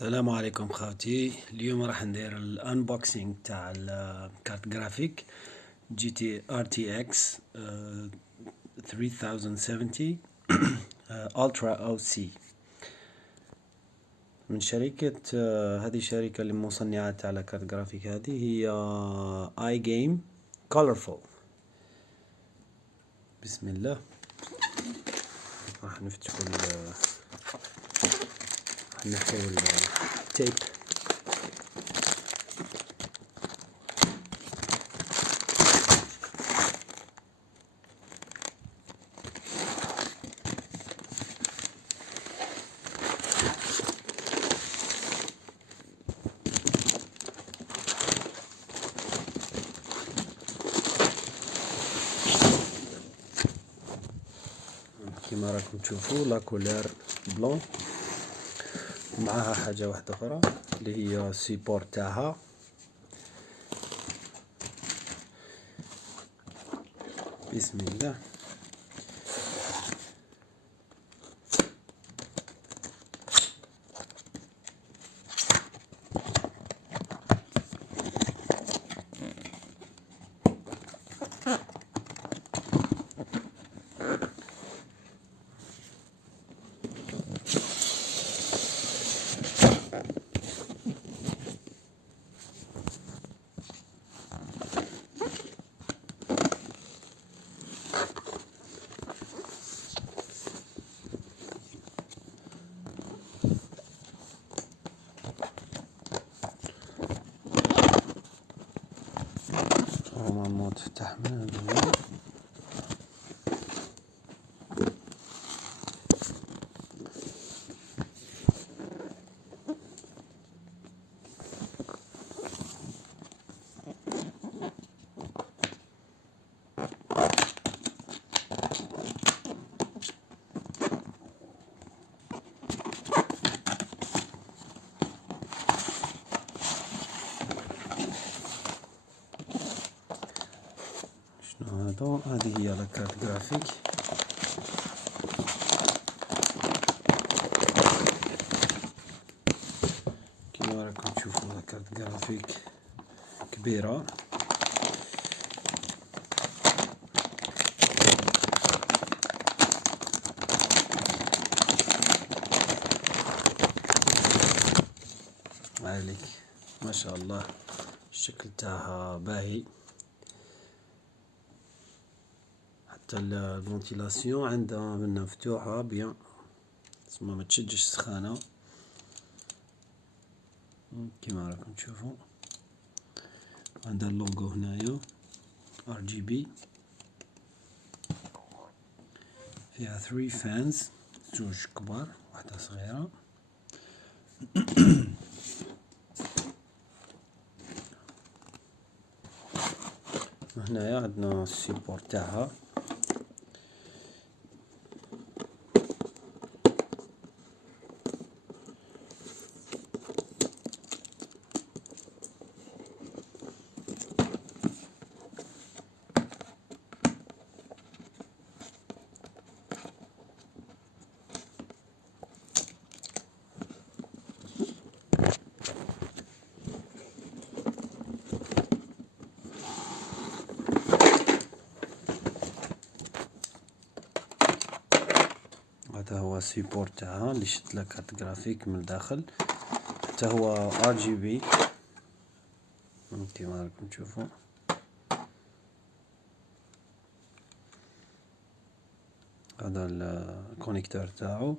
السلام عليكم خاوتي. اليوم راح ندير الانبوكسينج تاع الكارت جرافيك جي تي ار تي اكس 3070 الترا او سي من شركة هذه شركة اللي مصنعة تاع الكارت جرافيك. هذه هي igame colorful. بسم الله. راح نفتحوا راح نحو التيب. كما راكم تشوفوا لا كولير بلون، معها حاجه واحده اخرى اللي هي السيبور تاعها. بسم الله. ما تفتح من هنا. هذه هي الكارت جرافيك. كما راكم تشوفوا الكارت جرافيك كبيرة. عليك ما شاء الله، الشكل تاعها باهي، حتى الفنتيلاسيون عندها منها مفتوحة بيان، تسمى ما تشدش سخانة كما راكم تشوفوا. عندها اللوغو هنايا RGB، فيها 3 فانز، زوج كبار واحدة صغيرة. هنايا عندنا السيبور تاعها. هذا هو السيبور تاعها اللي شد لك كارت جرافيك من الداخل، حتى هو RGB كما راكم تشوفوا. هذا الكونيكتور تاعو.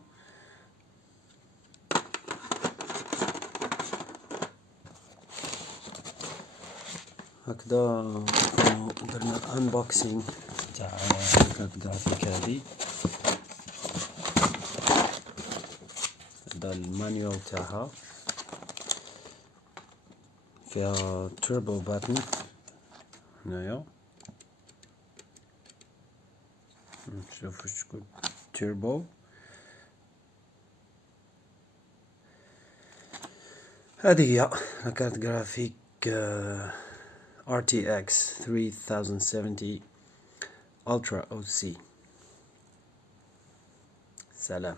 هكذا درنا انبوكسينج تاع كارت جرافيك هذه. هذا المانيوال تاعها، فيها توربو باتن هنايا، شوفوا شكون توربو. هذه هي كارت جرافيك RTX 3070 Ultra OC. سلام.